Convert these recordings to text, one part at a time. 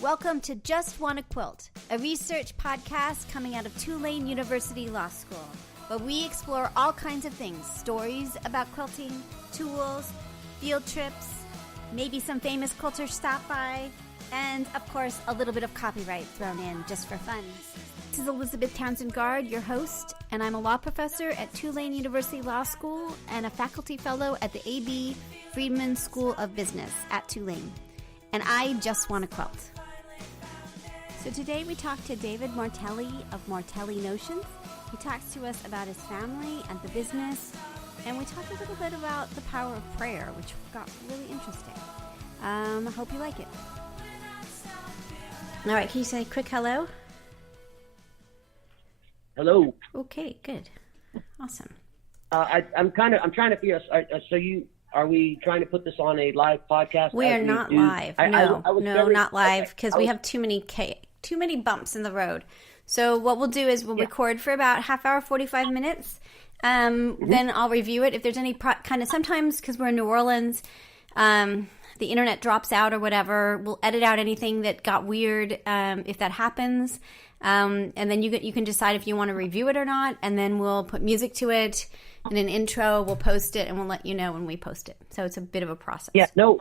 Welcome to Just Wanna Quilt, a research podcast coming out of Tulane University Law School, where we explore all kinds of things, stories about quilting, tools, field trips, maybe some famous quilters stop by, and, of course, a little bit of copyright thrown in just for fun. This is Elizabeth Townsend-Gard, your host, and I'm a law professor at Tulane University Law School and a faculty fellow at the A.B. Friedman School of Business at Tulane. And I just want to quilt. So today we talk to David Martelli of Martelli Notions. He talks to us about his family and the business, and we talk a little bit about the power of prayer, which got really interesting. I hope you like it. All right, can you say a quick hello? Hello. Okay, good. Awesome. I'm trying to figure out. Are we trying to put this on a live podcast? We are not live. No, not live because we have too many bumps in the road. So what we'll do is we'll record for about half hour, 45 minutes. Then I'll review it. If there's any sometimes because we're in New Orleans, the internet drops out or whatever. We'll edit out anything that got weird if that happens. And then you can decide if you want to review it or not. And then we'll put music to it and an intro. We'll post it and we'll let you know when we post it. So it's a bit of a process. No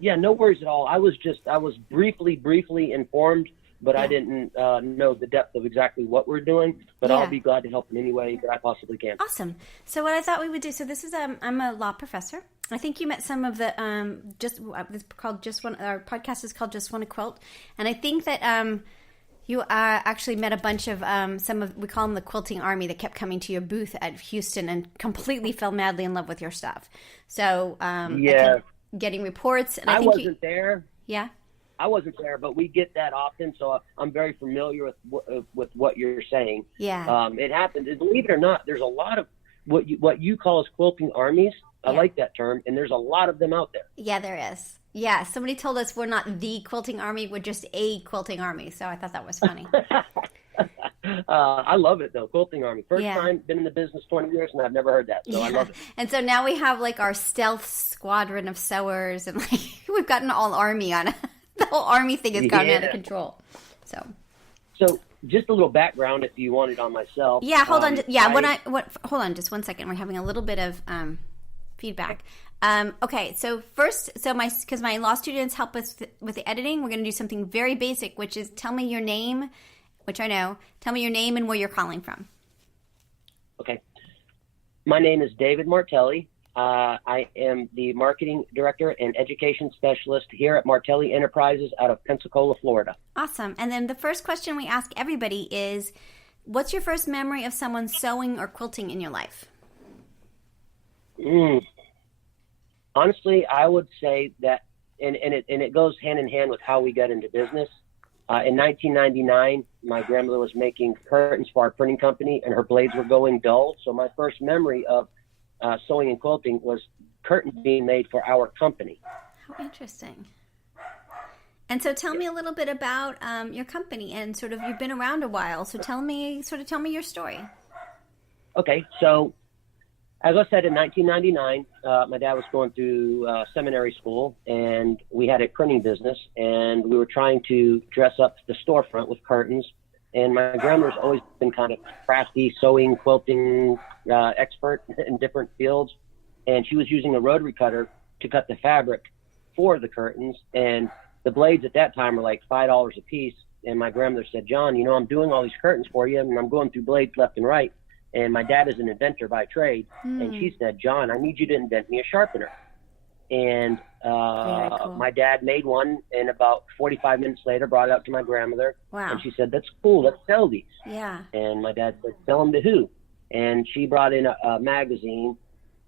worries at all. I was briefly informed, but I didn't know the depth of exactly what we're doing. But I'll be glad to help in any way that I possibly can. Awesome. So what I thought we would do. So this is I'm a law professor. I think you met some of the our podcast is called Just Wanna Quilt, and I think that you actually met a bunch of we call them the quilting army that kept coming to your booth at Houston and completely fell madly in love with your stuff. So getting reports, and I think wasn't there. Yeah. I wasn't there, but we get that often, so I'm very familiar with what you're saying. Yeah. It happens. Believe it or not, there's a lot of what you call as quilting armies. I like that term, and there's a lot of them out there. Yeah, there is. Yeah, somebody told us we're not the quilting army, we're just a quilting army, so I thought that was funny. I love it, though, quilting army. First time, been in the business 20 years, and I've never heard that, so I love it. And so now we have, our stealth squadron of sewers, and, we've got an all-army on it. The whole army thing has gotten out of control. So just a little background, if you wanted, on myself. Yeah, hold on. Hold on, just 1 second. We're having a little bit of feedback. Okay, so first, because my law students help us with the editing, we're going to do something very basic, which is tell me your name, which I know. Tell me your name and where you're calling from. Okay. My name is David Martelli. I am the marketing director and education specialist here at Martelli Enterprises out of Pensacola, Florida. Awesome. And then the first question we ask everybody is, what's your first memory of someone sewing or quilting in your life? Honestly, I would say that, and it goes hand in hand with how we got into business. In 1999, my grandmother was making curtains for our printing company, and her blades were going dull. So my first memory of sewing and quilting was curtains being made for our company. How interesting. And so tell me a little bit about your company, and sort of you've been around a while. So tell me your story. Okay, so as I said, in 1999, my dad was going through seminary school, and we had a printing business, and we were trying to dress up the storefront with curtains. And my grandmother's always been kind of crafty, sewing, quilting expert in different fields. And she was using a rotary cutter to cut the fabric for the curtains. And the blades at that time were like $5 a piece. And my grandmother said, John, I'm doing all these curtains for you, and I'm going through blades left and right. And my dad is an inventor by trade. And she said, John, I need you to invent me a sharpener. And cool. My dad made one, and about 45 minutes later brought it out to my grandmother. Wow. And she said, that's cool, let's sell these. Yeah. And my dad said, sell them to who? And she brought in a magazine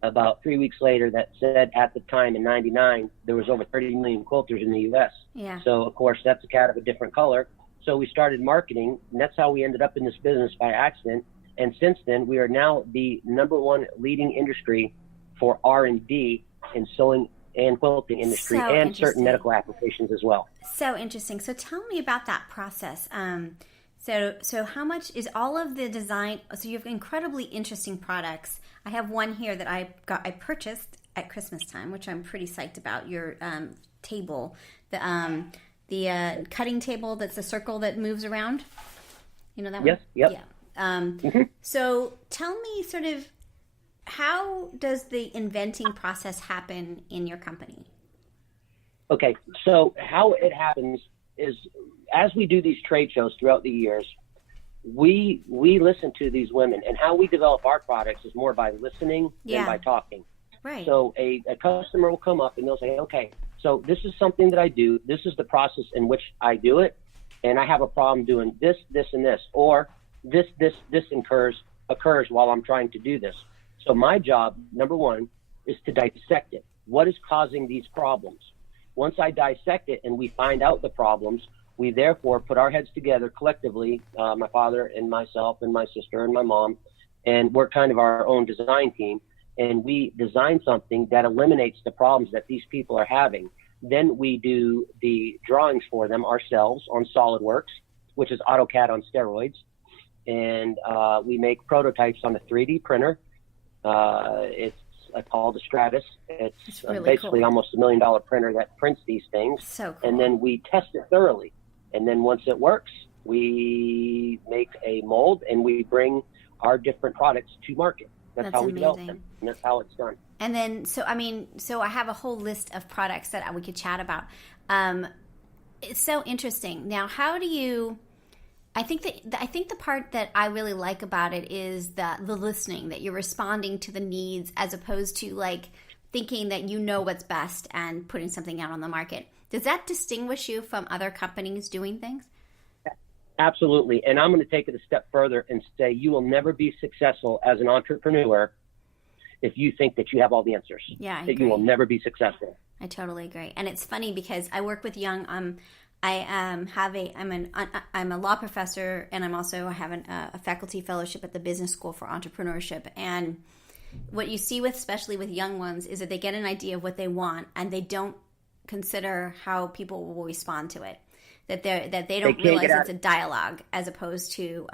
about 3 weeks later that said at the time in 99, there was over 30 million quilters in the U.S. Yeah. So, of course, that's a cat of a different color. So we started marketing, and that's how we ended up in this business by accident. And since then, we are now the number one leading industry for R&D in sewing and quilting industry, and certain medical applications as well. So interesting. So tell me about that process. So how much is all of the design? So you have incredibly interesting products. I have one here that I purchased at Christmas time, which I'm pretty psyched about. Your table, the cutting table that's a circle that moves around. You know that one? Yes. Yep. Yeah. So tell me sort of, how does the inventing process happen in your company? Okay, so how it happens is, as we do these trade shows throughout the years, we listen to these women, and how we develop our products is more by listening than by talking. Right. So a customer will come up and they'll say, okay, so this is something that I do. This is the process in which I do it, and I have a problem doing this, this, and this, or this occurs while I'm trying to do this. So my job, number one, is to dissect it. What is causing these problems? Once I dissect it and we find out the problems, we therefore put our heads together collectively, my father and myself and my sister and my mom, and we're kind of our own design team, and we design something that eliminates the problems that these people are having. Then we do the drawings for them ourselves on SolidWorks, which is AutoCAD on steroids, and we make prototypes on a 3D printer. It's called a Stratus. It's really basically cool. Almost $1 million printer that prints these things. So cool. And then we test it thoroughly. And then once it works, we make a mold and we bring our different products to market. That's how we develop them. And that's how it's done. And then, so I have a whole list of products that we could chat about. It's so interesting. Now, how do you... I think the part that I really like about it is the listening, that you're responding to the needs as opposed to like thinking that you know what's best and putting something out on the market. Does that distinguish you from other companies doing things? Absolutely. And I'm going to take it a step further and say you will never be successful as an entrepreneur if you think that you have all the answers. Yeah, I agree. You will never be successful. I totally agree. And it's funny because I work with young I'm a law professor, and I have a faculty fellowship at the Business School for Entrepreneurship. And what you see especially with young ones is that they get an idea of what they want, and they don't consider how people will respond to it. That they don't realize it's a dialogue, as opposed to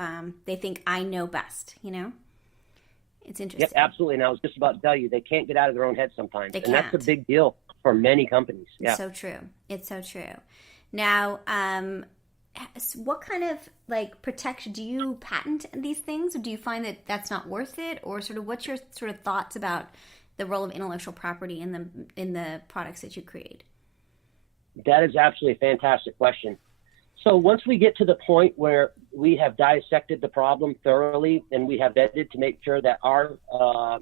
they think I know best. You know, it's interesting. Yep, absolutely. And I was just about to tell you, they can't get out of their own head sometimes, and that's a big deal for many companies. Yeah, it's so true. It's so true. Now, what kind of protection, do you patent these things, or do you find that that's not worth it, or sort of what's your sort of thoughts about the role of intellectual property in the products that you create? That is absolutely a fantastic question. So once we get to the point where we have dissected the problem thoroughly and we have vetted to make sure that our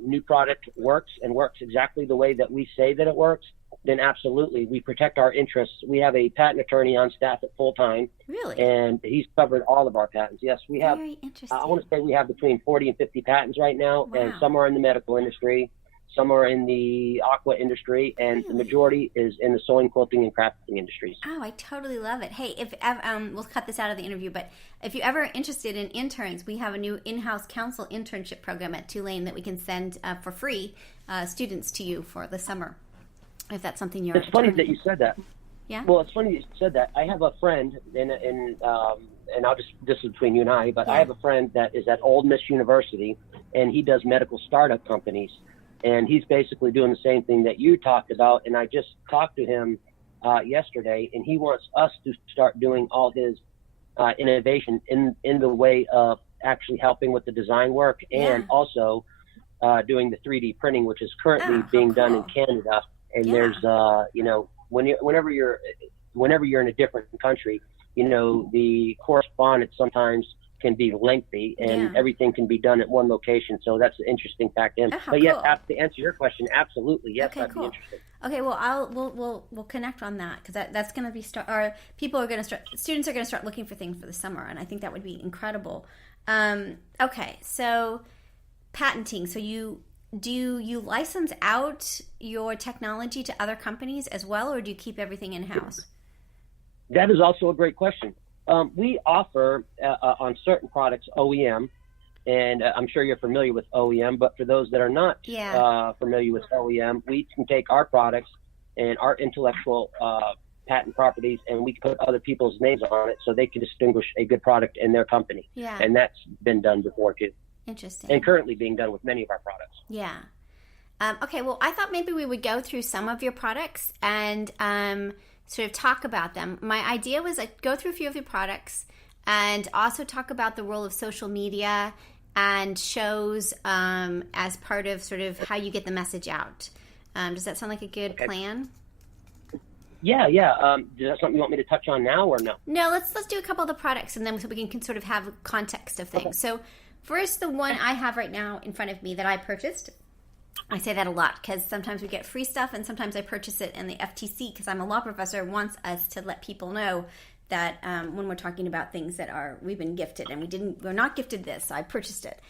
new product works and works exactly the way that we say that it works, then absolutely, we protect our interests. We have a patent attorney on staff at full time. Really? And he's covered all of our patents. Yes, we have. Very interesting. I want to say we have between 40 and 50 patents right now, wow. And some are in the medical industry, some are in the aqua industry, and the majority is in the sewing, quilting, and crafting industries. Oh, I totally love it. Hey, if we'll cut this out of the interview, but if you're ever interested in interns, we have a new in-house counsel internship program at Tulane that we can send for free students to you for the summer. If that's something you're... It's funny that you said that. Yeah? Well, it's funny you said that. I have a friend, and I'll just, this is between you and I, but yeah. I have a friend that is at Ole Miss University, and he does medical startup companies, and he's basically doing the same thing that you talked about, and I just talked to him yesterday, and he wants us to start doing all his innovation in the way of actually helping with the design work, and also doing the 3D printing, which is currently being done in Canada. And there's, whenever you're in a different country, the correspondence sometimes can be lengthy, and everything can be done at one location. So that's an interesting fact. But yes, to answer your question, absolutely, yes, okay, that'd cool. be interesting. Okay, well, we'll connect on that, because that's going to be students are going to start looking for things for the summer, and I think that would be incredible. Okay, so patenting. So do you license out your technology to other companies as well, or do you keep everything in-house? That is also a great question. We offer on certain products OEM, and I'm sure you're familiar with OEM, but for those that are not familiar with OEM, we can take our products and our intellectual patent properties, and we can put other people's names on it so they can distinguish a good product in their company. Yeah. And that's been done before too. Interesting. And currently being done with many of our products. Yeah. Okay, well, I thought maybe we would go through some of your products and sort of talk about them. My idea was I'd go through a few of your products and also talk about the role of social media and shows as part of sort of how you get the message out. Does that sound like a good plan? Yeah. Is that something you want me to touch on now or no? No, let's do a couple of the products, and then so we can sort of have context of things. Okay. So first, the one I have right now in front of me that I purchased. I say that a lot because sometimes we get free stuff and sometimes I purchase it, and the FTC, because I'm a law professor, wants us to let people know that when we're talking about things that we've been gifted and we're not gifted this, so I purchased it.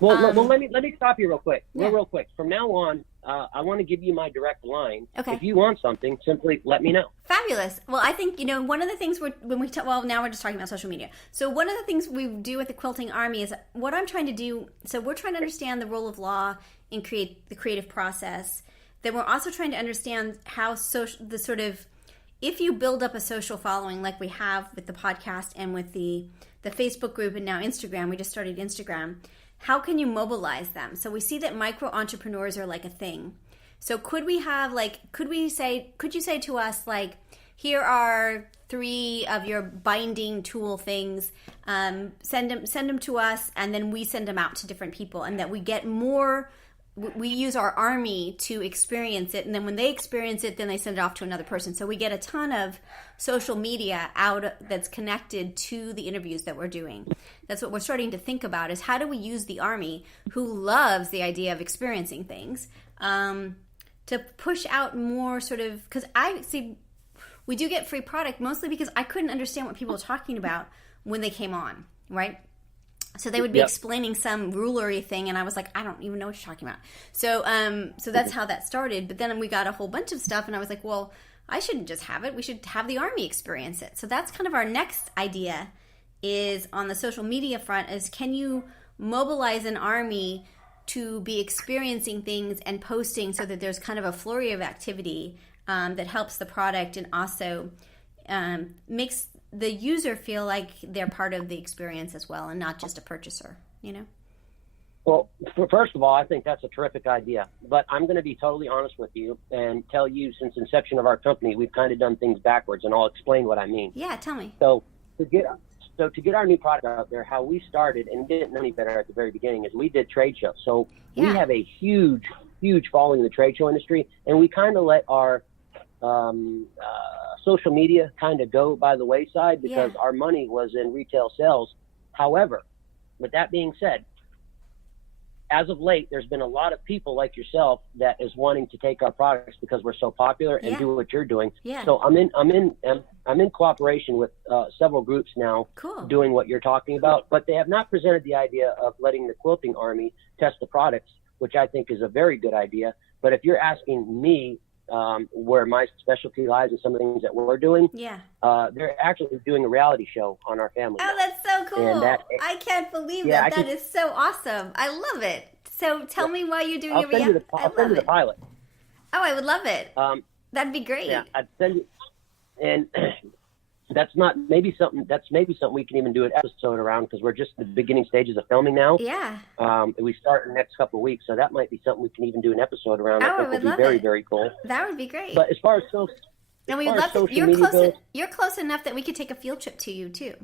Well, let me stop you real quick. Real quick. From now on, I want to give you my direct line. Okay. If you want something, simply let me know. Fabulous. Well, I think, one of the things now we're just talking about social media. So one of the things we do with the Quilting Army is what I'm trying to do. So we're trying to understand the role of law in the creative process. Then we're also trying to understand how if you build up a social following like we have with the podcast and with the Facebook group and now Instagram, we just started Instagram, how can you mobilize them? So we see that micro entrepreneurs are like a thing. So could you say to us, like, here are 3 of your binding tool things, send them to us, and then we send them out to different people, and that we get more. We use our army to experience it, and then when they experience it, then they send it off to another person. So we get a ton of social media out that's connected to the interviews that we're doing. That's what we're starting to think about, is how do we use the army, who loves the idea of experiencing things, to push out more sort of, because I see we do get free product mostly because I couldn't understand what people were talking about when they came on, right? So they would be explaining some rulery thing, and I was like, I don't even know what you're talking about. So that's how that started. But then we got a whole bunch of stuff, and I was like, well, I shouldn't just have it. We should have the army experience it. So that's kind of our next idea, is on the social media front, is can you mobilize an army to be experiencing things and posting so that there's kind of a flurry of activity that helps the product and also makes the user feel like they're part of the experience as well and not just a purchaser, Well, first of all, I think that's a terrific idea. But I'm going to be totally honest with you and tell you, since inception of our company, we've kind of done things backwards, and I'll explain what I mean. Yeah, tell me. So to get our new product out there, how we started, and we didn't know any better at the very beginning, is we did trade shows. So we have a huge following in the trade show industry, and we kind of let our social media kind of go by the wayside because our money was in retail sales. However, with that being said, as of late, there's been a lot of people like yourself that is wanting to take our products because we're so popular and do what you're doing. Yeah. So I'm in cooperation with several groups now doing what you're talking about, but they have not presented the idea of letting the Quilting Army test the products, which I think is a very good idea. But if you're asking me where my specialty lies and some of the things that we're doing, they're actually doing a reality show on our family. Oh, that's so cool. I can't believe that. That is so awesome. I love it. So tell me why you're doing a reality. I'll send you the pilot. Oh, I would love it. That'd be great. Yeah, I'd send you. And that's maybe something we can even do an episode around, because we're just in the beginning stages of filming now. Yeah. We start in the next couple of weeks, so that might be something we can even do an episode around. Oh, I would love it. Very, very cool. That would be great. But as far as and we would love to. You're close enough that we could take a field trip to you too.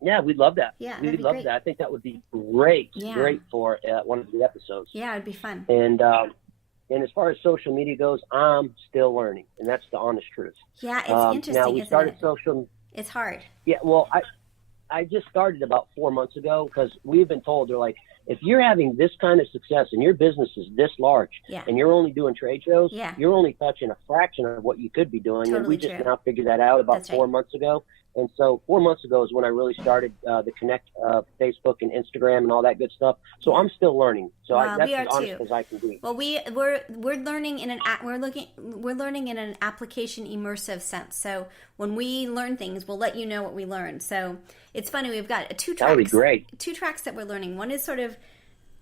Yeah, we'd love that. Yeah, we'd love that. I think that would be great. Yeah. Great for one of the episodes. Yeah, it'd be fun. And as far as social media goes, I'm still learning, and that's the honest truth. Yeah, it's interesting. Now we started social. It's hard. Yeah, well, I just started about 4 months ago, because we've been told, they're like, if you're having this kind of success and your business is this large, and you're only doing trade shows, you're only touching a fraction of what you could be doing. Totally and we just true. now figured that out about 4 months ago. And so 4 months ago is when I really started the connect Facebook and Instagram and all that good stuff. So I'm still learning. So that's as honest as I can be. Well, we're learning in an application immersive sense. So when we learn things, we'll let you know what we learned. So it's funny, we've got 2 tracks. That would be great. 2 tracks that we're learning. One is sort of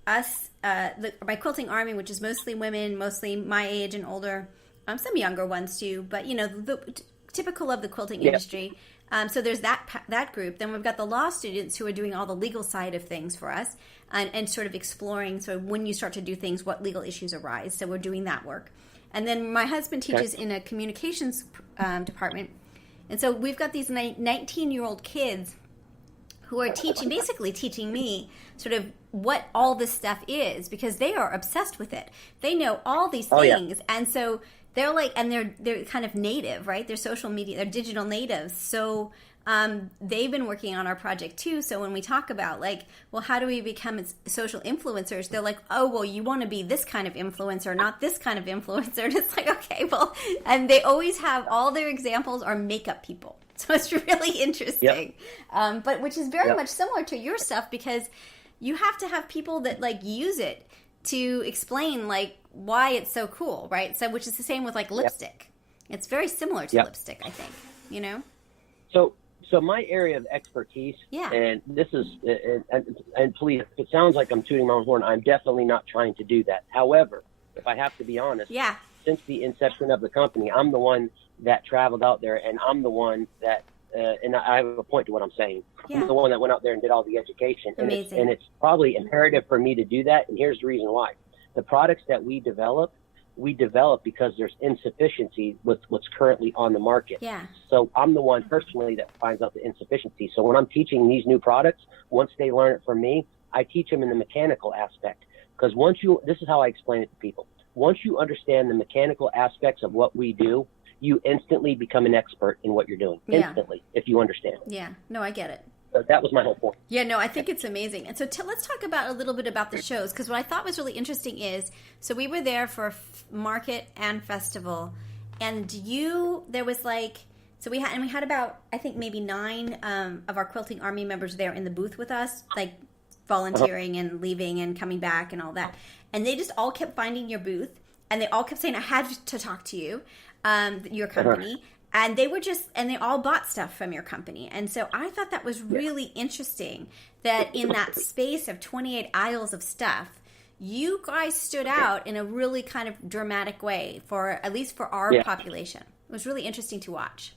us, my Quilting Army, which is mostly women, mostly my age and older, some younger ones too, but the typical of the quilting industry. So there's that group. Then we've got the law students who are doing all the legal side of things for us and sort of exploring. So when you start to do things, what legal issues arise. So we're doing that work. And then my husband teaches in a communications department. And so we've got these 19-year-old kids who are basically teaching me sort of what all this stuff is, because they are obsessed with it. They know all these things. And so they're like, and they're kind of native, right? They're social media, they're digital natives. So they've been working on our project too. So when we talk about like, well, how do we become social influencers? They're like, oh, well, you want to be this kind of influencer, not this kind of influencer. And it's like, okay, well, and they always have all their examples are makeup people. So it's really interesting, but which is very much similar to your stuff, because you have to have people that like use it to explain like why it's so cool, right? So which is the same with like lipstick. It's very similar to lipstick, I think, you know? So my area of expertise, and this is, and please, if it sounds like I'm tooting my own horn, I'm definitely not trying to do that. However, if I have to be honest, since the inception of the company, I'm the one that traveled out there, and I'm the one that, and I have a point to what I'm saying. I'm the one that went out there and did all the education. Amazing. And it's probably imperative for me to do that, and here's the reason why. The products that we develop because there's insufficiency with what's currently on the market. So I'm the one personally that finds out the insufficiency. So when I'm teaching these new products, once they learn it from me, I teach them in the mechanical aspect. Because this is how I explain it to people. Once you understand the mechanical aspects of what we do, you instantly become an expert in what you're doing. Instantly, if you understand. Yeah. No, I get it. So that was my whole point. Yeah, no, I think it's amazing. And so let's talk about a little bit about the shows, because what I thought was really interesting is, so we were there for market and festival, and there was like, so we had about, I think maybe 9 of our Quilting Army members there in the booth with us, like volunteering and leaving and coming back and all that. And they just all kept finding your booth, and they all kept saying, I had to talk to you, your company. And they all bought stuff from your company. And so I thought that was really interesting that in that space of 28 aisles of stuff, you guys stood out in a really kind of dramatic way, at least for our population. It was really interesting to watch.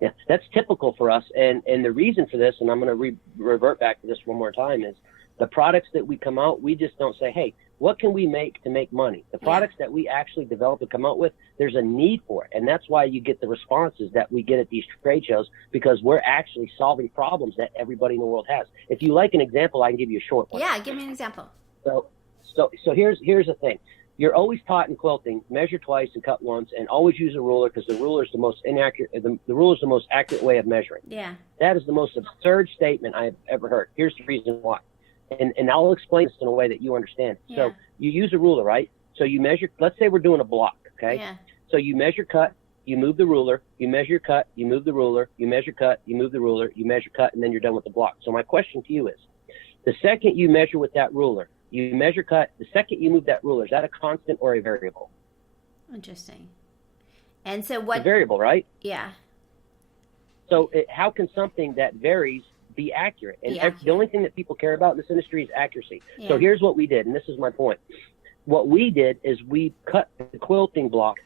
Yeah, that's typical for us. And the reason for this, and I'm going to revert back to this one more time, is the products that we come out, we just don't say, hey, what can we make to make money? The products that we actually develop and come out with, there's a need for it. And that's why you get the responses that we get at these trade shows, because we're actually solving problems that everybody in the world has. If you like an example, I can give you a short one. Yeah, give me an example. So here's the thing. You're always taught in quilting, measure twice and cut once, and always use a ruler, because the ruler is the most inaccurate. The ruler is the most accurate way of measuring. Yeah. That is the most absurd statement I've ever heard. Here's the reason why. And I'll explain this in a way that you understand. So you use a ruler, right? So you measure, let's say we're doing a block, okay? Yeah. So you measure cut, you move the ruler, you measure cut, you move the ruler, you measure cut, you move the ruler, you measure cut, and then you're done with the block. So my question to you is, the second you measure with that ruler, you measure cut, the second you move that ruler, is that a constant or a variable? Interesting. And so what? It's a variable, right? Yeah. So how can something that varies be accurate? And the only thing that people care about in this industry is accuracy. Yeah. So here's what we did, and this is my point. What we did is we cut the quilting block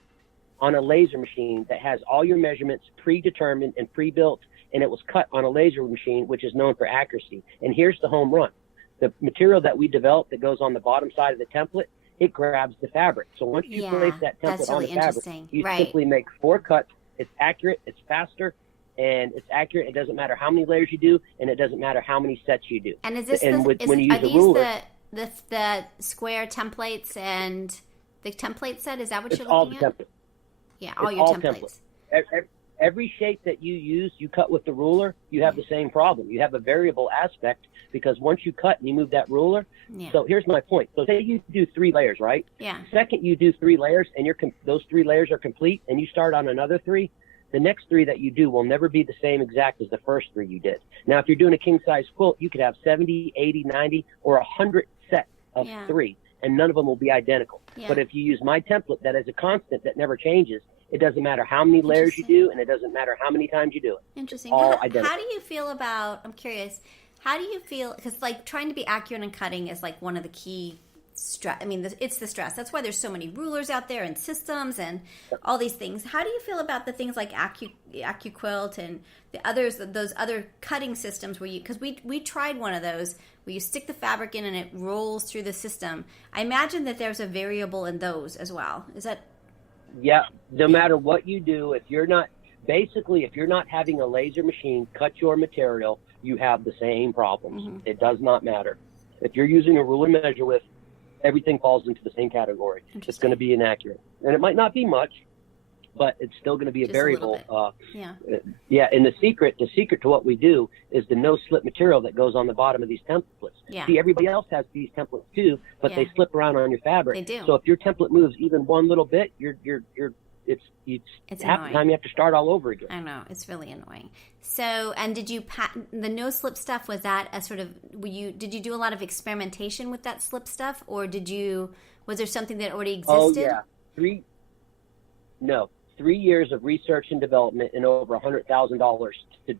on a laser machine that has all your measurements predetermined and pre-built, and it was cut on a laser machine, which is known for accuracy. And here's the home run. The material that we developed that goes on the bottom side of the template, it grabs the fabric. So once you place that template on the fabric, you simply make 4 cuts. It's accurate, it's faster, and it's accurate. It doesn't matter how many layers you do, and it doesn't matter how many sets you do. And is this when you use a ruler, the square templates and the template set? Is that what you're looking all the at? Templates. Yeah, all your templates. Every shape that you use, you cut with the ruler, you have the same problem. You have a variable aspect, because once you cut and you move that ruler, so here's my point. So say you do 3 layers, right? Yeah. Second you do 3 layers, and those 3 layers are complete, and you start on another 3, the next 3 that you do will never be the same exact as the first 3 you did. Now, if you're doing a king-size quilt, you could have 70, 80, 90, or 100 sets of 3, and none of them will be identical. Yeah. But if you use my template that is a constant that never changes, it doesn't matter how many layers you do, and it doesn't matter how many times you do it. Interesting. All how do you feel about, I'm curious, how do you feel, because like trying to be accurate in cutting is like one of the key stress. I mean, it's the stress. That's why there's so many rulers out there and systems and all these things. How do you feel about the things like AccuQuilt and the others, those other cutting systems where because we tried one of those where you stick the fabric in and it rolls through the system. I imagine that there's a variable in those as well. Is that? Yeah. No matter what you do, if you're not having a laser machine cut your material, you have the same problems. Mm-hmm. It does not matter. If you're using a ruler measure with, everything falls into the same category. It's going to be inaccurate. And it might not be much, but it's still going to be a variable. And the secret to what we do is the no-slip material that goes on the bottom of these templates. Yeah. See, everybody else has these templates too, but they slip around on your fabric. They do. So if your template moves even one little bit, it's half the time you have to start all over again. I know, it's really annoying. So, and did you the no slip stuff? Was that a sort of did you do a lot of experimentation with that slip stuff, or was there something that already existed? Oh yeah, 3 years of research and development and over $100,000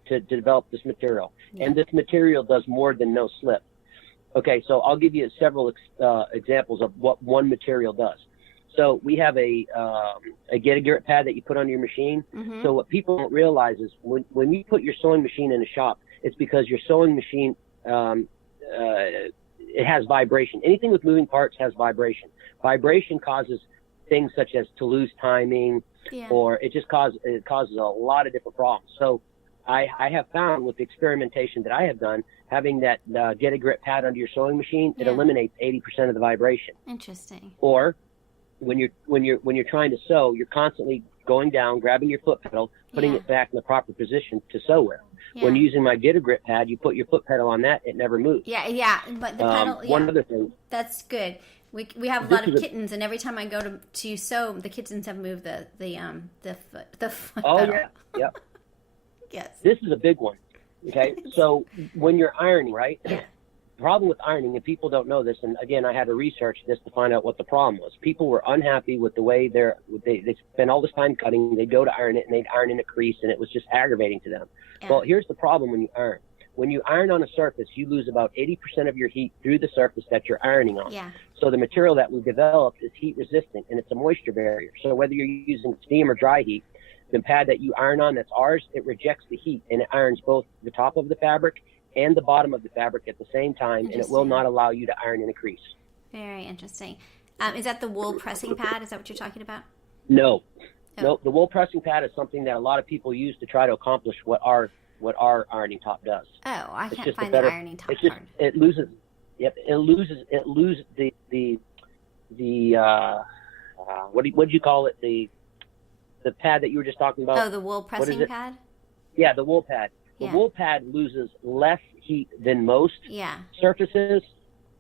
to develop this material. Yeah. And this material does more than no slip. Okay, so I'll give you several examples of what one material does. So we have a get-a-grip pad that you put on your machine. Mm-hmm. So what people don't realize is when you put your sewing machine in a shop, it's because your sewing machine, it has vibration. Anything with moving parts has vibration. Vibration causes things such as to lose timing, or it causes a lot of different problems. So I have found with the experimentation that I have done, having that get-a-grip pad under your sewing machine, it eliminates 80% of the vibration. Interesting. Or when you're trying to sew, you're constantly going down, grabbing your foot pedal, putting it back in the proper position to sew with. Yeah. When using my get-a-grip pad, you put your foot pedal on that, it never moves. Yeah, but the pedal. One other thing. That's good. We have a lot of kittens, and every time I go to sew, the kittens have moved the foot oh pedal. Yeah. Yes. This is a big one. Okay, so when you're ironing, right? Yeah. The problem with ironing, and people don't know this, and again, I had to research this to find out what the problem was. People were unhappy with the way they spend all this time cutting. They'd go to iron it, and they'd iron in a crease, and it was just aggravating to them. Yeah. Well, here's the problem when you iron. When you iron on a surface, you lose about 80% of your heat through the surface that you're ironing on. Yeah. So the material that we developed is heat resistant, and it's a moisture barrier. So whether you're using steam or dry heat, the pad that you iron on, that's ours, it rejects the heat, and it irons both the top of the fabric and the bottom of the fabric at the same time, and it will not allow you to iron in a crease. Very interesting. Is that the wool pressing pad? Is that what you're talking about? No. Oh. No, the wool pressing pad is something that a lot of people use to try to accomplish what our ironing top does. Oh, I can't find the ironing top part. It loses the what do you call it? The pad that you were just talking about. Oh, the wool pressing pad? Yeah, the wool pad. The wool pad loses less heat than most surfaces.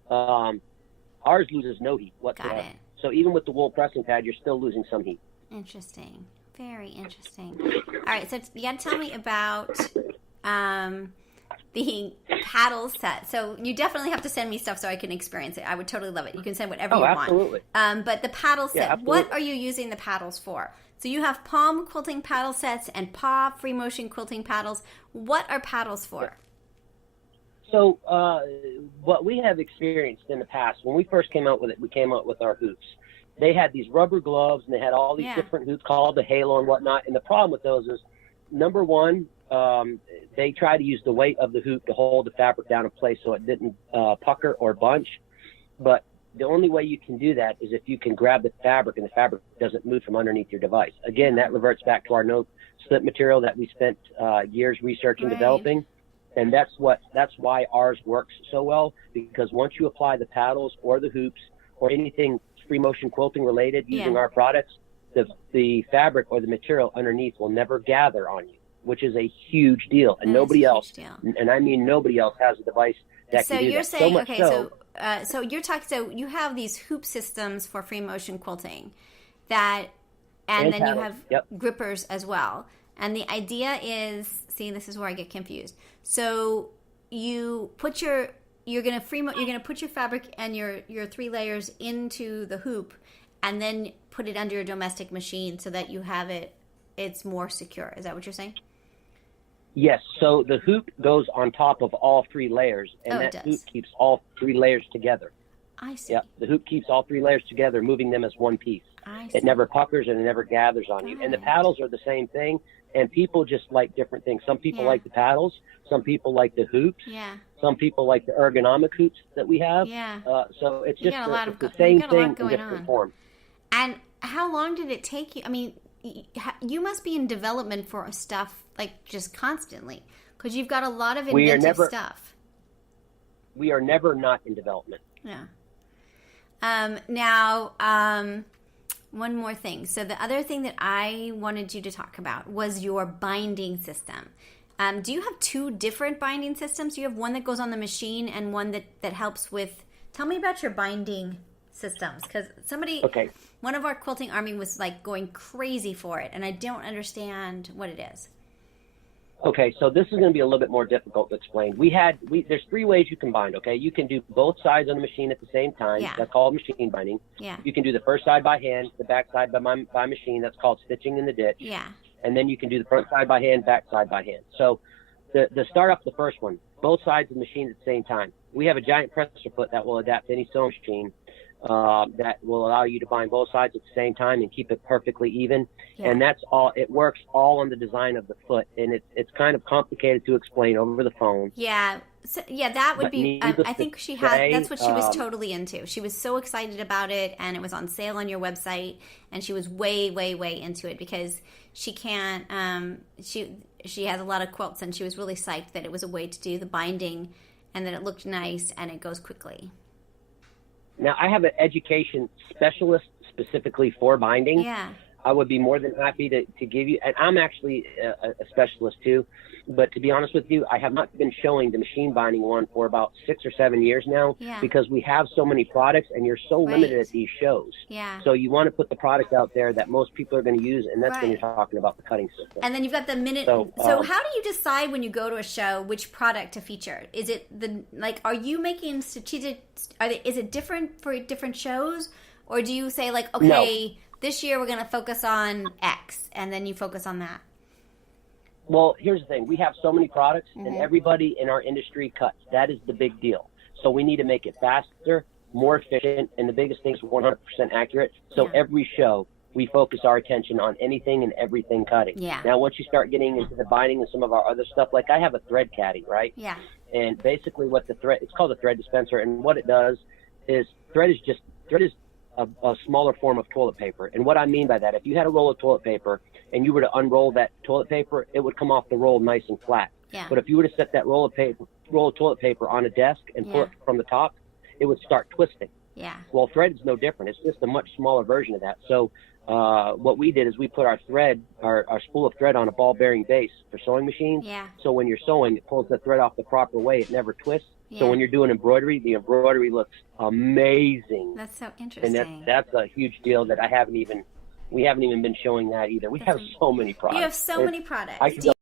Ours loses no heat whatsoever. Got it. So even with the wool pressing pad, you're still losing some heat. Interesting. Very interesting. All right, so you got to tell me about the paddle set. So you definitely have to send me stuff so I can experience it. I would totally love it. You can send whatever you absolutely. Want. But the paddle set, what are you using the paddles for? So you have palm quilting paddle sets and paw free motion quilting paddles. What are paddles for? So what we have experienced in the past, when we first came out with it, we came out with our hoops. They had these rubber gloves, and they had all these different hoops called the Halo and whatnot. And the problem with those is, number one, they try to use the weight of the hoop to hold the fabric down in place so it didn't pucker or bunch. But the only way you can do that is if you can grab the fabric and the fabric doesn't move from underneath your device. Again, that reverts back to our no-slip material that we spent years researching, developing. And that's why ours works so well, because once you apply the paddles or the hoops or anything free motion quilting related using our products, the fabric or the material underneath will never gather on you, which is a huge deal. And nobody else, and I mean nobody else, has a device that can do that. So you're saying, so you're talking, so you have these hoop systems for free motion quilting and then paddles. You have grippers as well. And the idea is, see, this is where I get confused. So you put you're going to put your fabric and your 3 layers into the hoop, and then put it under your domestic machine so that you have it's more secure. Is that what you're saying? Yes. So the hoop goes on top of all 3 layers, and that hoop keeps all 3 layers together. I see. Yep. The hoop keeps all 3 layers together, moving them as one piece. I see. It never puckers and it never gathers on you. And the paddles are the same thing. And people just like different things. Some people like the paddles. Some people like the hoops. Yeah. Some people like the ergonomic hoops that we have. Yeah. So it's just it's the same thing in going different on. form. And how long did it take you? I mean, you must be in development for stuff like just constantly, because you've got a lot of inventive stuff. We are never not in development. Yeah. Now, one more thing. So the other thing that I wanted you to talk about was your binding system. Do you have 2 different binding systems? You have one that goes on the machine and one that helps with... Tell me about your binding systems, because one of our quilting army was like going crazy for it, and I don't understand what it is. Okay, so this is going to be a little bit more difficult to explain. There's 3 ways you can bind, okay? You can do both sides on the machine at the same time. Yeah. That's called machine binding. Yeah. You can do the first side by hand, the back side by machine. That's called stitching in the ditch. Yeah. And then you can do the front side by hand, back side by hand. So the start up the first one, both sides of the machine at the same time. We have a giant presser foot that will adapt to any sewing machine that will allow you to bind both sides at the same time and keep it perfectly even. Yeah. And that's all. It works all on the design of the foot, and it's kind of complicated to explain over the phone. Yeah. So, that would be. I think that's what she was totally into. She was so excited about it, and it was on sale on your website, and she was way, way, way into it because she can't. She has a lot of quilts, and she was really psyched that it was a way to do the binding, and that it looked nice and it goes quickly. Now, I have an education specialist specifically for binding. Yeah. I would be more than happy to give you, and I'm actually a specialist too, but to be honest with you, I have not been showing the machine binding one for about 6 or 7 years now because we have so many products and you're so limited at these shows. Yeah. So you want to put the product out there that most people are going to use, and that's when you're talking about the cutting system. And then you've got the minute. So how do you decide when you go to a show which product to feature? Is it are you making strategic, is it different for different shows? Or do you say okay, this year we're going to focus on X, and then you focus on that? Well, here's the thing. We have so many products, and everybody in our industry cuts. That is the big deal. So we need to make it faster, more efficient, and the biggest thing is 100% accurate. So every show, we focus our attention on anything and everything cutting. Yeah. Now, once you start getting into the binding and some of our other stuff, like I have a thread caddy, right? Yeah. And basically it's called a thread dispenser, and what it does is thread is a smaller form of toilet paper. And what I mean by that, if you had a roll of toilet paper and you were to unroll that toilet paper, it would come off the roll nice and flat. Yeah. But if you were to set that roll of toilet paper on a desk and pull it from the top, it would start twisting. Yeah. Well, thread is no different. It's just a much smaller version of that. So what we did is we put our spool of thread on a ball bearing base for sewing machines. Yeah. So when you're sewing, it pulls the thread off the proper way. It never twists. Yeah. So when you're doing embroidery, the embroidery looks amazing. That's so interesting. And that's a huge deal that we haven't even been showing that either. We have so many products. You have so many products. Do you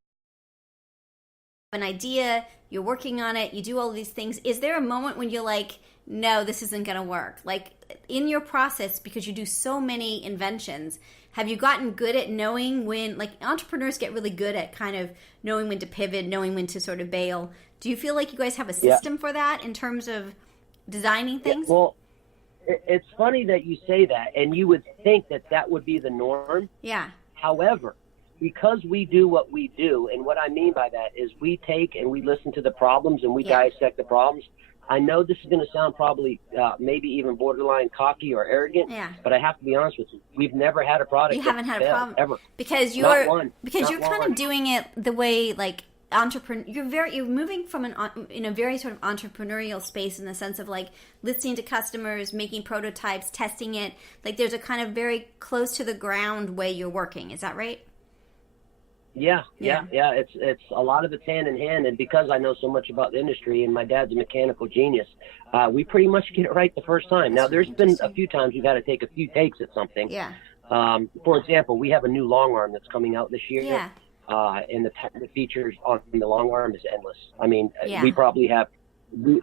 have an idea? You're working on it. You do all these things. Is there a moment when you're like, no, this isn't going to work? Like in your process, because you do so many inventions, have you gotten good at knowing when, like entrepreneurs get really good at kind of knowing when to pivot, knowing when to sort of bail. Do you feel like you guys have a system for that in terms of designing things? Yeah, well, it's funny that you say that, and you would think that would be the norm. Yeah. However, because we do what we do, and what I mean by that is we take and we listen to the problems and we dissect the problems. I know this is going to sound probably maybe even borderline cocky or arrogant, but I have to be honest with you. We've never had a product. You haven't had a problem ever because you're kind of doing it the way like you're moving from in a very sort of entrepreneurial space in the sense of like listening to customers, making prototypes, testing it. Like there's a kind of very close to the ground way you're working. Is that right? Yeah. It's a lot of it's hand in hand, and because I know so much about the industry, and my dad's a mechanical genius, we pretty much get it right the first time. Now, there's been a few times we've had to take a few takes at something. Yeah. For example, we have a new long arm that's coming out this year. Yeah. And the features on the long arm is endless. I mean, we probably have.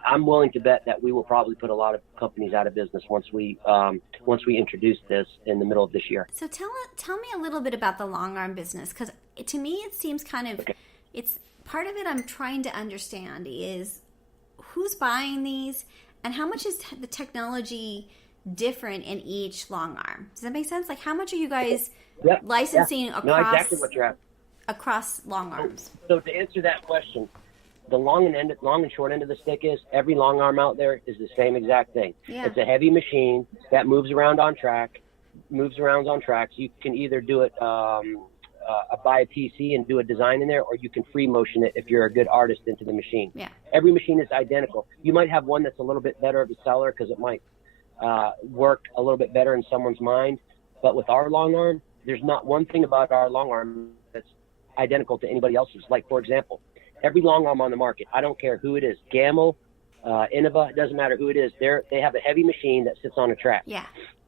I'm willing to bet that we will probably put a lot of companies out of business once we introduce this in the middle of this year. So tell me a little bit about the long arm business, because to me it seems kind of it's part of it. I'm trying to understand is who's buying these And how much is the technology different in each long arm? Does that make sense? Like, how much are you guys licensing across? No, exactly what you're asking. Across long arms. So to answer that question, the long and short end of the stick is every long arm out there is the same exact thing. Yeah. It's a heavy machine that moves around on tracks. You can either do it buy a PC and do a design in there, or you can free motion it if you're a good artist into the machine. Yeah. Every machine is identical. You might have one that's a little bit better of a seller because it might work a little bit better in someone's mind. But with our long arm, there's not one thing about our long arm that's identical to anybody else's. Like, for example, every long arm on the market, I don't care who it is, Gamel, Innova, it doesn't matter who it is, they have a heavy machine that sits on a track. Yeah.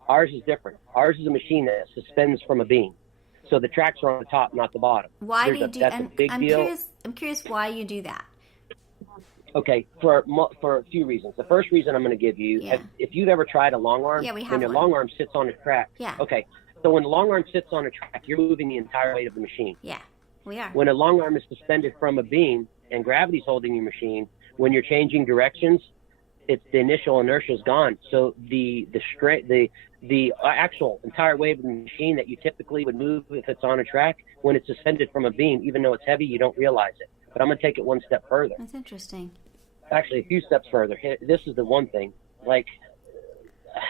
Ours is different. Ours is a machine that suspends from a beam. So the tracks are on the top, not the bottom. Why do you do that? I'm curious why you do that. Okay, for a few reasons. The first reason I'm going to give you, if you've ever tried a long arm, when your long arm sits on a track. Yeah. Okay, so when the long arm sits on a track, you're moving the entire weight of the machine. Yeah, we are. When a long arm is suspended from a beam and gravity's holding your machine, when you're changing directions, it's the initial inertia is gone. So the actual entire weight of the machine that you typically would move if it's on a track, when it's suspended from a beam, even though it's heavy, you don't realize it. But I'm going to take it one step further. That's interesting. Actually, a few steps further. This is the one thing. Like,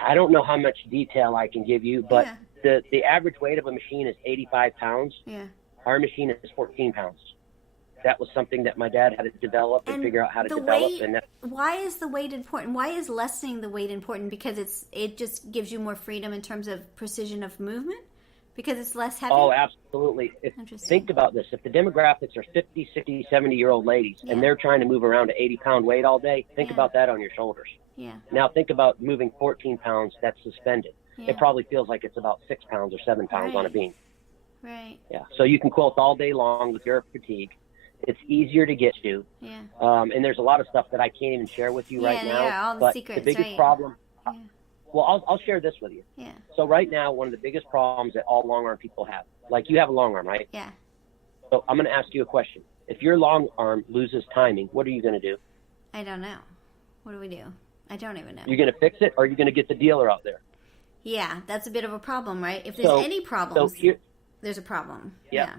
I don't know how much detail I can give you, but the average weight of a machine is 85 pounds. Yeah. Our machine is 14 pounds. That was something that my dad had to develop and figure out how to develop. Why is the weight important? Why is lessening the weight important? Because it just gives you more freedom in terms of precision of movement? Because it's less heavy? Oh, absolutely. Think about this. If the demographics are 50, 60, 70-year-old ladies and they're trying to move around an 80-pound weight all day, think about that on your shoulders. Yeah. Now think about moving 14 pounds that's suspended. Yeah. It probably feels like it's about 6 pounds or 7 pounds on a beam. Right. Yeah. So you can quilt all day long with your fatigue. It's easier to get to. Yeah. And there's a lot of stuff that I can't even share with you right now. Yeah, all the secrets, the biggest problem... Yeah. Well, I'll share this with you. Yeah. So right now, one of the biggest problems that all long arm people have, like you have a long arm, right? Yeah. So I'm going to ask you a question. If your long arm loses timing, what are you going to do? I don't know. What do we do? I don't even know. You're going to fix it, or are you going to get the dealer out there? Yeah, that's a bit of a problem, right? If there's any problems, there's a problem. Yeah.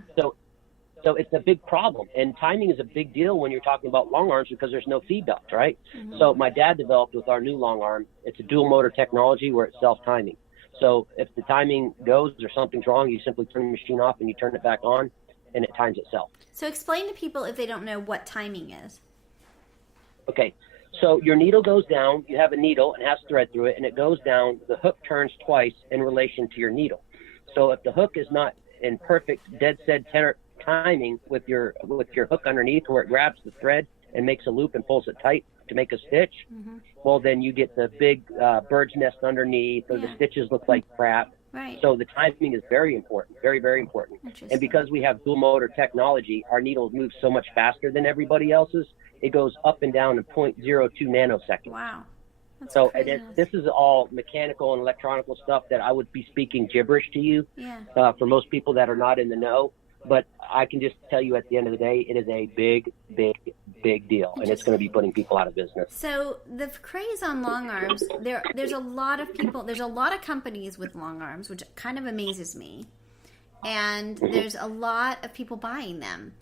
So it's a big problem, and timing is a big deal when you're talking about long arms because there's no feed duct, right? Mm-hmm. So my dad developed with our new long arm, it's a dual motor technology where it's self-timing. So if the timing goes or something's wrong, you simply turn the machine off and you turn it back on, and it times itself. So explain to people if they don't know what timing is. Okay, so your needle goes down, you have a needle, and it has thread through it, and it goes down, the hook turns twice in relation to your needle. So if the hook is not in perfect dead set timing with your hook underneath where it grabs the thread and makes a loop and pulls it tight to make a stitch, well, then you get the big bird's nest underneath, or the stitches look like crap. Right. So the timing is very important, very, very important. And because we have dual motor technology, our needle moves so much faster than everybody else's. It goes up and down in 0.02 nanoseconds. Wow. That's so this is all mechanical and electronical stuff that I would be speaking gibberish to you for most people that are not in the know. But I can just tell you at the end of the day, it is a big, big, big deal, and it's going to be putting people out of business. So the craze on long arms, there's a lot of people, there's a lot of companies with long arms, which kind of amazes me, and there's a lot of people buying them.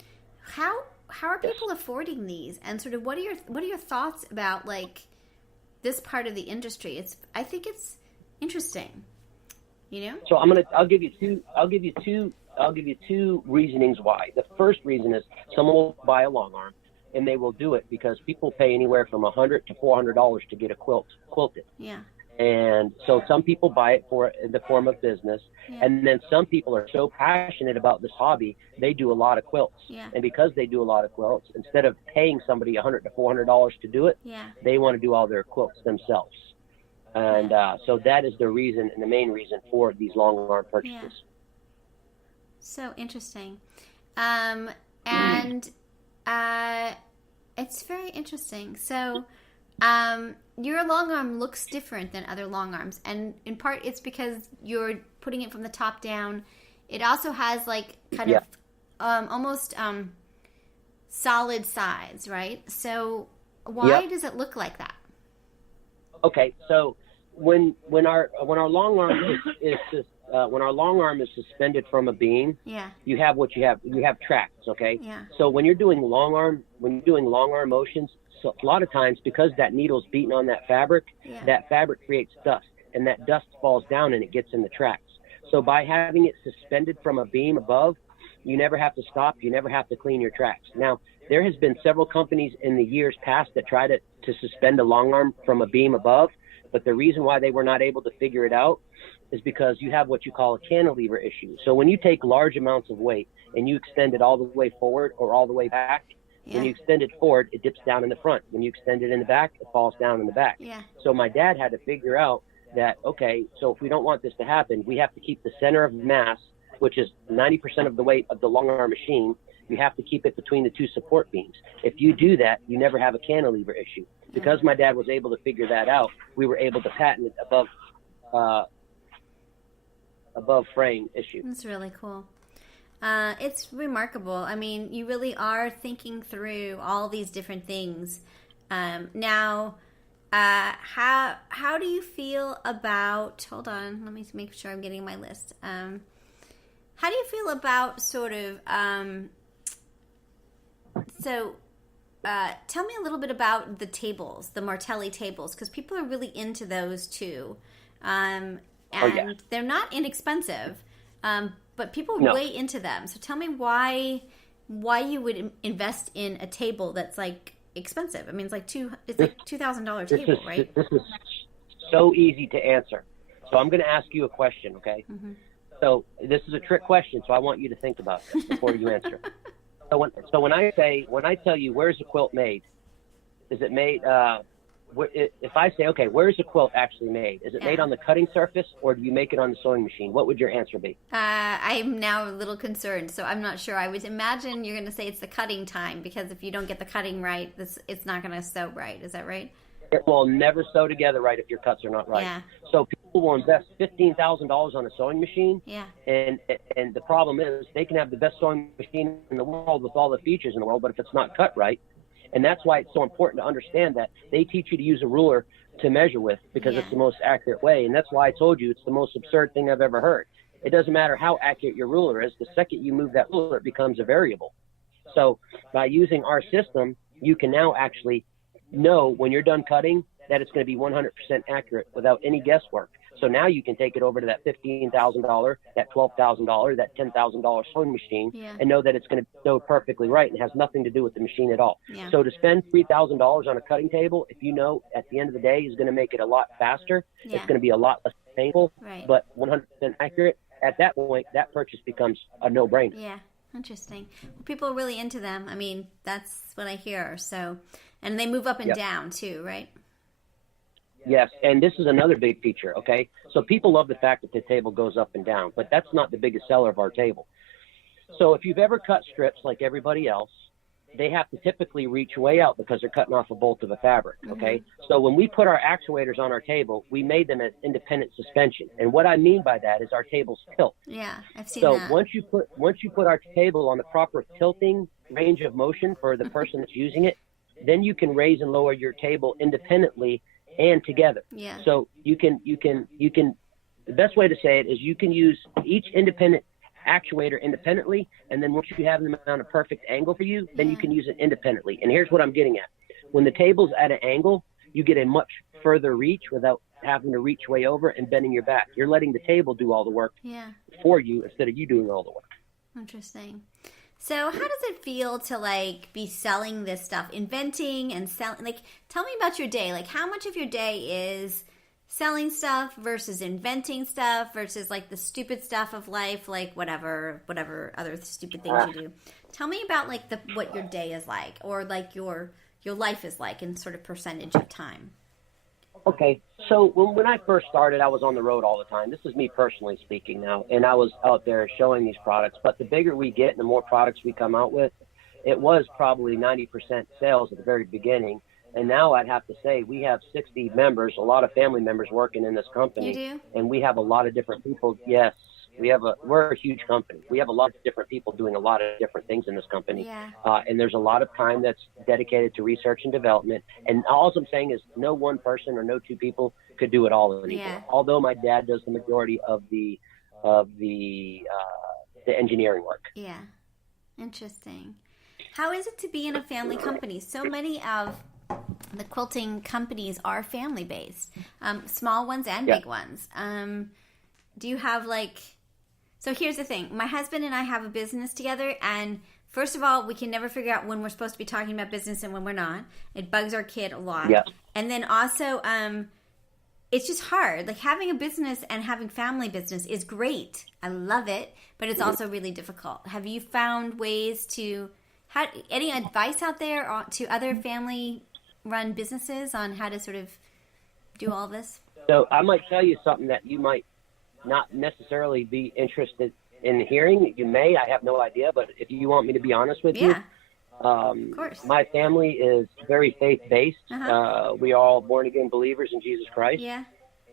How are people affording these, and sort of what are your thoughts about like this part of the industry? I think it's interesting, you know. So I'll give you two reasonings why. The first reason is someone will buy a long arm, and they will do it because people pay anywhere from $100 to $400 to get a quilted. Yeah. And so some people buy it in the form of business, and then some people are so passionate about this hobby, they do a lot of quilts. Yeah. And because they do a lot of quilts, instead of paying somebody $100 to $400 to do it, they want to do all their quilts themselves. And so that is the reason, and the main reason for these long arm purchases. Yeah. So interesting. And it's very interesting. So your long arm looks different than other long arms. And in part, it's because you're putting it from the top down. It also has like kind of almost solid sides, right? So why does it look like that? Okay, so when our long arm when our long arm is suspended from a beam, Yeah. you have what you have. You have tracks, okay? Yeah. So when you're doing long arm motions, so a lot of times because that needle's beating on that fabric creates dust, and that dust falls down and it gets in the tracks. So by having it suspended from a beam above, you never have to stop. You never have to clean your tracks. Now, there has been several companies in the years past that tried to suspend a long arm from a beam above, but the reason why they were not able to figure it out is because you have what you call a cantilever issue. So when you take large amounts of weight and you extend it all the way forward or all the way back, when you extend it forward, it dips down in the front. When you extend it in the back, it falls down in the back. Yeah. So my dad had to figure out that, okay, so if we don't want this to happen, we have to keep the center of mass, which is 90% of the weight of the long arm machine, you have to keep it between the two support beams. If you do that, you never have a cantilever issue. Because my dad was able to figure that out, we were able to patent it above frame issue. That's really cool. It's remarkable. I mean, you really are thinking through all these different things. Now, how do you feel about? Hold on, let me make sure I'm getting my list. How do you feel about sort of? Tell me a little bit about the tables, the Martelli tables, because people are really into those too, and they're not inexpensive, but people are way into them. So tell me why you would invest in a table that's like expensive. I mean, it's like $2,000 table, right? This is so easy to answer. So I'm going to ask you a question, okay? Mm-hmm. So this is a trick question, so I want you to think about this before you answer. So when I tell you where's a quilt made, is it made? If I say, okay, where's a quilt actually made? Is it made on the cutting surface, or do you make it on the sewing machine? What would your answer be? I'm now a little concerned, so I'm not sure. I would imagine you're going to say it's the cutting time, because if you don't get the cutting right, it's not going to sew right. Is that right? It will never sew together right if your cuts are not right. Yeah. So people will invest $15,000 on a sewing machine. Yeah. And the problem is they can have the best sewing machine in the world with all the features in the world, but if it's not cut right, and that's why it's so important to understand that they teach you to use a ruler to measure with, because it's the most accurate way. And that's why I told you it's the most absurd thing I've ever heard. It doesn't matter how accurate your ruler is. The second you move that ruler, it becomes a variable. So by using our system, you can now actually know when you're done cutting that it's going to be 100% accurate without any guesswork. So now you can take it over to that $15,000, that $12,000, that $10,000 sewing machine and know that it's going to be so perfectly right and has nothing to do with the machine at all. Yeah. So to spend $3,000 on a cutting table, if you know at the end of the day is going to make it a lot faster, it's going to be a lot less painful, but 100% accurate, at that point, that purchase becomes a no-brainer. Yeah, interesting. Well, people are really into them. I mean, that's what I hear. So, and they move up and down too, right? Yes, and this is another big feature, okay? So people love the fact that the table goes up and down, but that's not the biggest seller of our table. So if you've ever cut strips like everybody else, they have to typically reach way out because they're cutting off a bolt of a fabric, okay? So when we put our actuators on our table, we made them as independent suspension. And what I mean by that is our tables tilt. Yeah, I've seen that. So once you put our table on the proper tilting range of motion for the person that's using it, then you can raise and lower your table independently and together. Yeah. So you can, the best way to say it is you can use each independent actuator independently, and then once you have them on a perfect angle for you, then you can use it independently. And here's what I'm getting at. When the table's at an angle, you get a much further reach without having to reach way over and bending your back. You're letting the table do all the work for you instead of you doing all the work. Interesting. So how does it feel to like be selling this stuff, inventing and selling? Like, tell me about your day. Like, how much of your day is selling stuff versus inventing stuff versus like the stupid stuff of life, like whatever other stupid things you do? Tell me about like what your day is like, or like your life is like in sort of percentage of time. Okay, so when I first started, I was on the road all the time. This is me personally speaking now, and I was out there showing these products. But the bigger we get and the more products we come out with, it was probably 90% sales at the very beginning. And now I'd have to say we have 60 members, a lot of family members working in this company. You do? And we have a lot of different people. Yes, we're a huge company. We have a lot of different people doing a lot of different things in this company. Yeah. And there's a lot of time that's dedicated to research and development. And all I'm saying is no one person or no two people could do it all anymore. Yeah. Although my dad does the majority of the engineering work. Yeah. Interesting. How is it to be in a family company? So many of the quilting companies are family based, small ones and big ones. Do you have so here's the thing. My husband and I have a business together, and first of all, we can never figure out when we're supposed to be talking about business and when we're not. It bugs our kid a lot. Yeah. And then also, it's just hard. Like having a business and having family business is great. I love it, but it's also really difficult. Have you found ways to any advice out there to other family-run businesses on how to sort of do all this? So I might tell you something that you might not necessarily be interested in hearing. You may. I have no idea. But if you want me to be honest with you, of course. My family is very faith-based. We are all born-again believers in Jesus Christ. Yeah.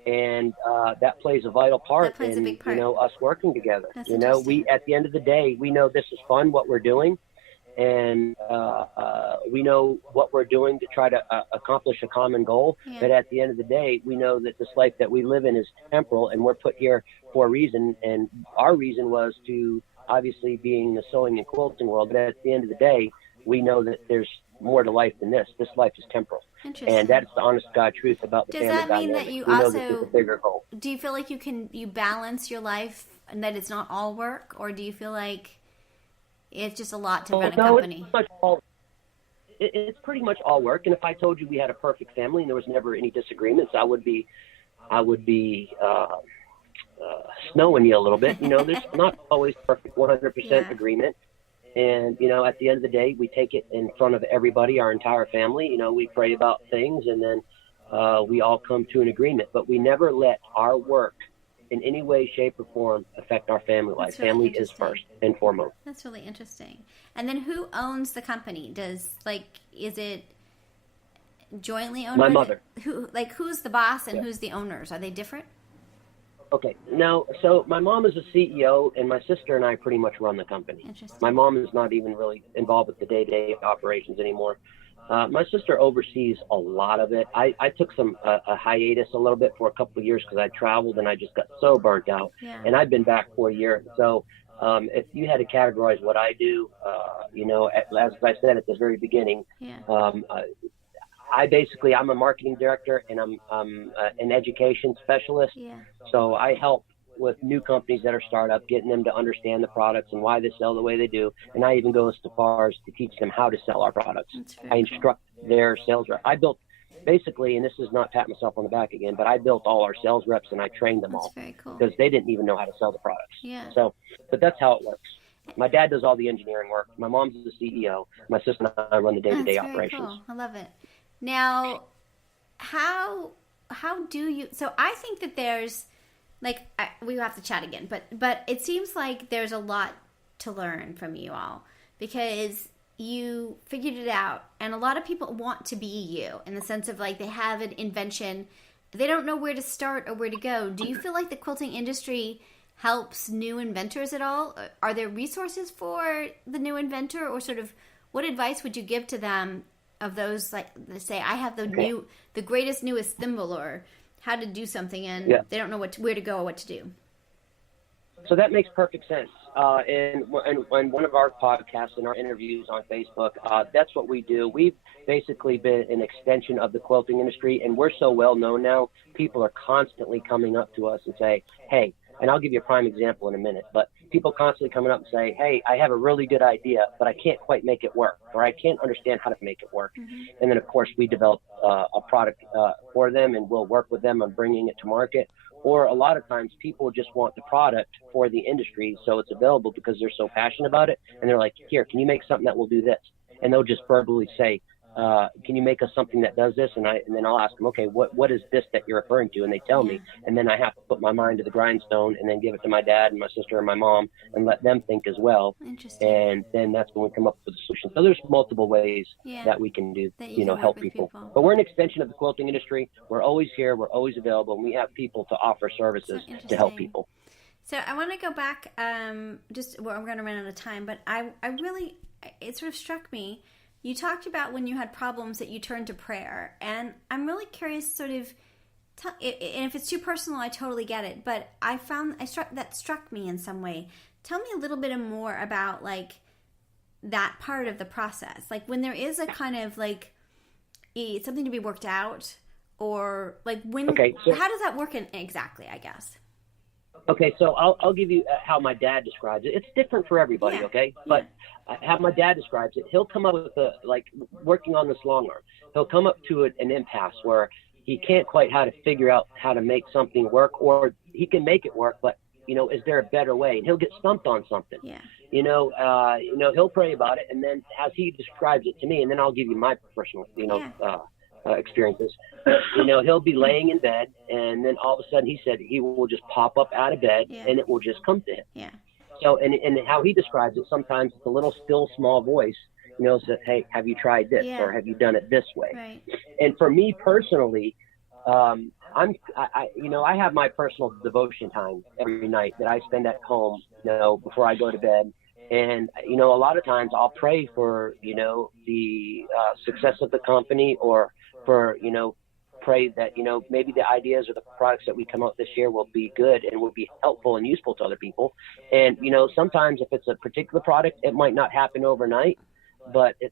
And that plays a vital part That plays in a big part. us working together. That's We at the end of the day, we know this is fun what we're doing, and we know what we're doing to try to accomplish a common goal. Yeah. But at the end of the day, we know that this life that we live in is temporal, and we're put here for a reason. And our reason was to obviously being the sewing and quilting world. But at the end of the day, we know that there's more to life than this. This life is temporal. And that's the honest God truth about the family dynamic. Does that mean that you we know this is a bigger goal. Do you feel like you balance your life and that it's not all work, or do you feel like it's just a lot to run a company? It's pretty much all work. And if I told you we had a perfect family and there was never any disagreements, I would be snowing you a little bit. There's not always perfect 100% agreement. And, at the end of the day, we take it in front of everybody, our entire family. We pray about things, and then we all come to an agreement. But we never let our work in any way, shape, or form affect our family life. Really family is first and foremost. That's really interesting. And then who owns the company? Is it jointly owned? My mother. Who's the boss and who's the owners? Are they different? Okay. Now, so my mom is a CEO, and my sister and I pretty much run the company. Interesting. My mom is not even really involved with the day-to-day operations anymore. My sister oversees a lot of it. I took a hiatus a little bit for a couple of years because I traveled and I just got so burnt out. Yeah. And I've been back for a year. So if you had to categorize what I do, as I said at the very beginning, I'm a marketing director, and I'm an education specialist. Yeah. So I help with new companies that are startup, getting them to understand the products and why they sell the way they do. And I even go as far as to teach them how to sell our products. I instruct their sales rep. I built basically, and this is not pat myself on the back again, but I built all our sales reps and I trained them all because they didn't even know how to sell the products. Yeah. So, but that's how it works. My dad does all the engineering work. My mom's the CEO. My sister and I run the day-to-day operations. Cool. I love it. Now, how do you? So I think that there's we have to chat again, but it seems like there's a lot to learn from you all because you figured it out, and a lot of people want to be you in the sense of they have an invention, they don't know where to start or where to go. Do you feel like the quilting industry helps new inventors at all? Are there resources for the new inventor, or sort of what advice would you give to them of those say I have the greatest newest thimble or how to do something and they don't know where to go or what to do? So that makes perfect sense. And one of our podcasts and our interviews on Facebook, that's what we do. We've basically been an extension of the quilting industry, and we're so well known now. People are constantly coming up to us and say, hey, and I'll give you a prime example in a minute, but people constantly coming up and say, hey, I have a really good idea, but I can't quite make it work, or I can't understand how to make it work. Mm-hmm. And then, of course, we develop a product for them, and we'll work with them on bringing it to market. Or a lot of times people just want the product for the industry, so it's available because they're so passionate about it. And they're like, here, can you make something that will do this? And they'll just verbally say, can you make us something that does this? And then I'll ask them, okay, what is this that you're referring to? And they tell me, and then I have to put my mind to the grindstone and then give it to my dad and my sister and my mom and let them think as well. Interesting. And then that's when we come up with a solution. So there's multiple ways that we can do, help people. But we're an extension of the quilting industry. We're always here. We're always available. And we have people to offer services to help people. So I want to go back, I'm going to run out of time, but I really, it sort of struck me. You talked about when you had problems that you turned to prayer, and I'm really curious sort of, and if it's too personal, I totally get it, but that struck me in some way. Tell me a little bit more about like that part of the process. Like when there is a kind of like something to be worked out, or like when, how does that work exactly, I guess? Okay, so I'll give you how my dad describes it. It's different for everybody, okay? But how my dad describes it, he'll come up with working on this long arm. He'll come up to an impasse where he can't quite how to figure out how to make something work, or he can make it work, but is there a better way? And he'll get stumped on something. Yeah. He'll pray about it, and then as he describes it to me, and then I'll give you my personal, experiences. He'll be laying in bed, and then all of a sudden he said he will just pop up out of bed, and it will just come to him. Yeah. So, and how he describes it, sometimes it's a little still small voice, says, hey, have you tried this, or have you done it this way? Right. And for me personally, I have my personal devotion time every night that I spend at home, before I go to bed. And, a lot of times I'll pray for, the success of the company, or for, pray that, maybe the ideas or the products that we come out this year will be good and will be helpful and useful to other people. And, sometimes if it's a particular product, it might not happen overnight, but it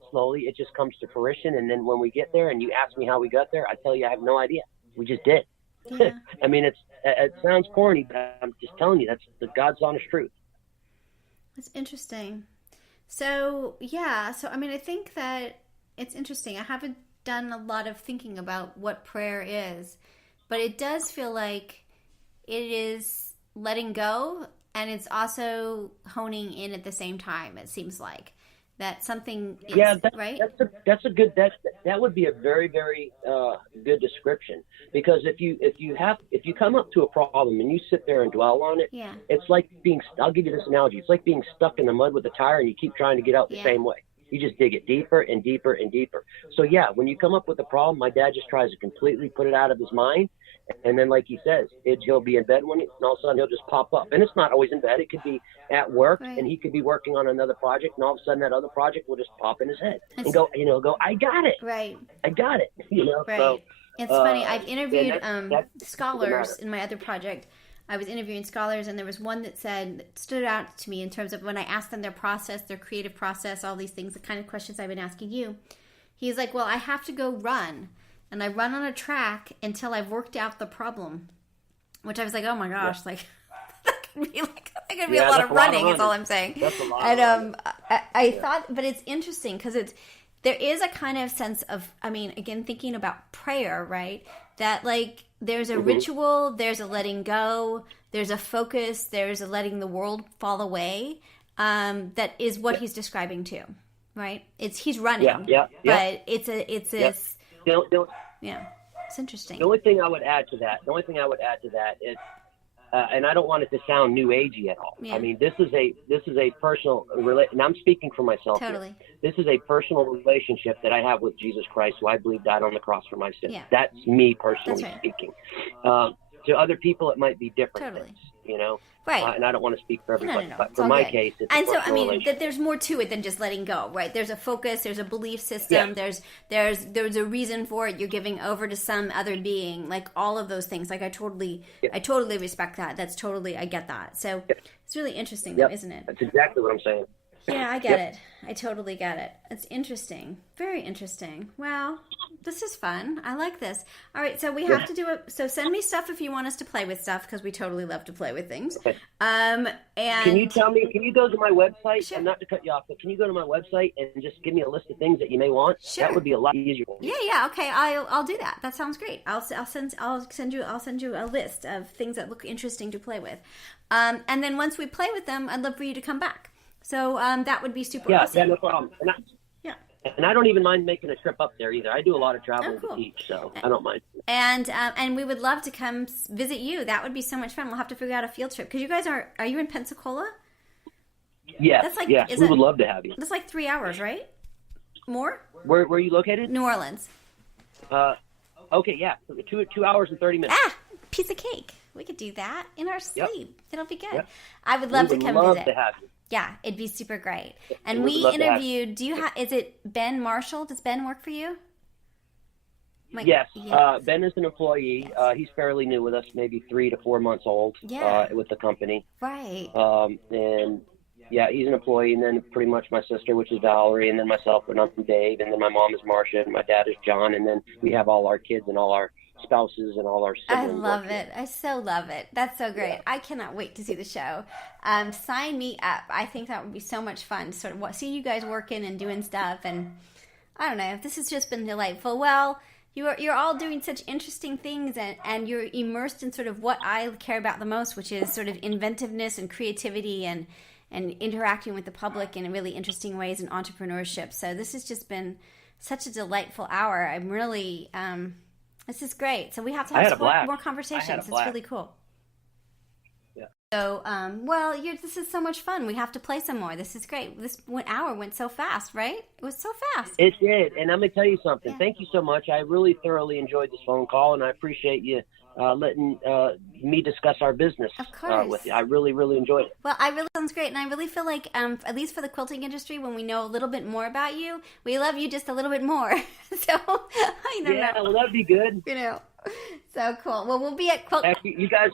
just comes to fruition. And then when we get there and you ask me how we got there, I tell you, I have no idea. We just did. Yeah. I mean, it sounds corny, but I'm just telling you, that's the God's honest truth. That's interesting. So, I think that it's interesting. I haven't done a lot of thinking about what prayer is, but it does feel like it is letting go, and it's also honing in at the same time, it seems like. That something is, right? That's a good, that would be a very, very good description. Because if you come up to a problem and you sit there and dwell on it, it's like I'll give you this analogy. It's like being stuck in the mud with a tire and you keep trying to get out the same way. You just dig it deeper and deeper and deeper. So when you come up with a problem, my dad just tries to completely put it out of his mind. And then, like he says, he'll be in bed and all of a sudden he'll just pop up. And it's not always in bed. It could be at work, and he could be working on another project, and all of a sudden that other project will just pop in his head and go, I got it. Right. I got it. Right. So, it's funny. I've interviewed scholars in my other project. I was interviewing scholars, and there was one that stood out to me in terms of when I asked them their process, their creative process, all these things, the kind of questions I've been asking you. He's like, well, I have to go run. And I run on a track until I've worked out the problem, which I was like, oh my gosh, that could be a lot of running. Is all I'm saying. That's a lot. And I thought, but it's interesting because there is a kind of sense of, again, thinking about prayer, right? That like there's a ritual, there's a letting go, there's a focus, there's a letting the world fall away. That is what he's describing too, right? He's running, but it's it's interesting. The only thing I would add to that is, and I don't want it to sound new agey at all. Yeah. I mean, this is a personal and I'm speaking for myself. Totally. Here. This is a personal relationship that I have with Jesus Christ, who I believe died on the cross for my sins. Yeah. That's me personally speaking. To other people, it might be different. Totally. Things, Right. And I don't want to speak for everybody, No. but for my case, it's and so that there's more to it than just letting go, right? There's a focus, there's a belief system, there's a reason for it. You're giving over to some other being, like all of those things. Like I totally respect that. That's totally, I get that. So it's really interesting, though, isn't it? That's exactly what I'm saying. Yeah, I get it. I totally get it. It's interesting. Very interesting. Wow. This is fun. I like this. All right, so we have to do it. So send me stuff if you want us to play with stuff, because we totally love to play with things. Okay. And can you go to my website? Sure. And not to cut you off, but can you go to my website and just give me a list of things that you may want? Sure. That would be a lot easier. Yeah. Okay, I'll do that. That sounds great. I'll send you a list of things that look interesting to play with. And then once we play with them, I'd love for you to come back. So that would be super awesome. Yeah, no problem. And I don't even mind making a trip up there either. I do a lot of traveling to teach, so I don't mind. And we would love to come visit you. That would be so much fun. We'll have to figure out a field trip. Because you guys are you in Pensacola? Yeah, we would love to have you. That's like 3 hours, right? More? Where are you located? New Orleans. Okay, yeah. 2 hours and 30 minutes. Piece of cake. We could do that in our sleep. It'll be good. Yep. I would love to come visit. To have you. Yeah, it'd be super great. And we we interviewed, is it Ben Marshall? Does Ben work for you? Yes. Ben is an employee. He's fairly new with us, maybe 3 to 4 months old with the company. Right. And yeah, he's an employee, and then pretty much my sister, which is Valerie, and then myself, and I'm Dave, and then my mom is Marcia, and my dad is John, and then we have all our kids and all our spouses and all our siblings. I love it. I so love it. That's so great. Yeah. I cannot wait to see the show. Sign me up. I think that would be so much fun. Sort of see you guys working and doing stuff, and I don't know. This has just been delightful. Well, you're all doing such interesting things, and you're immersed in sort of what I care about the most, which is sort of inventiveness and creativity and interacting with the public in really interesting ways and entrepreneurship. So this has just been such a delightful hour. I'm really, this is great. So we have to have more conversations. It's really cool. Yeah. So, this is so much fun. We have to play some more. This is great. This hour went so fast, right? It was so fast. It did. And I'm going to tell you something. Yeah. Thank you so much. I really thoroughly enjoyed this phone call, and I appreciate you letting me discuss our business with you. I really, really enjoyed it. Well, sounds great, and I really feel like, at least for the quilting industry, when we know a little bit more about you, we love you just a little bit more. So, I don't know. Yeah, well, that'd be good. So cool. Well, we'll be at Quilt. You guys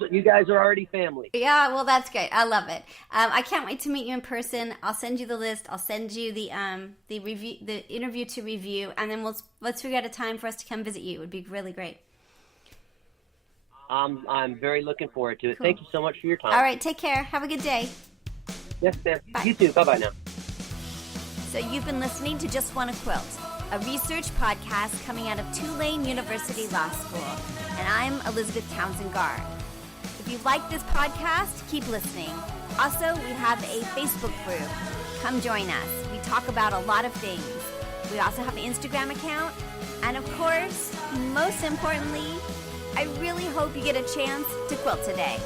are already family. Yeah, well, that's great. I love it. I can't wait to meet you in person. I'll send you the list. I'll send you the review, the interview to review, and then let's figure out a time for us to come visit you. It would be really great. I'm very looking forward to it. Cool. Thank you so much for your time. All right, take care. Have a good day. Yes, ma'am. Bye. You too. Bye-bye now. So you've been listening to Just Wanna Quilt, a research podcast coming out of Tulane University Law School. And I'm Elizabeth Townsend Garr. If you like this podcast, keep listening. Also, we have a Facebook group. Come join us. We talk about a lot of things. We also have an Instagram account. And of course, most importantly, I really hope you get a chance to quilt today.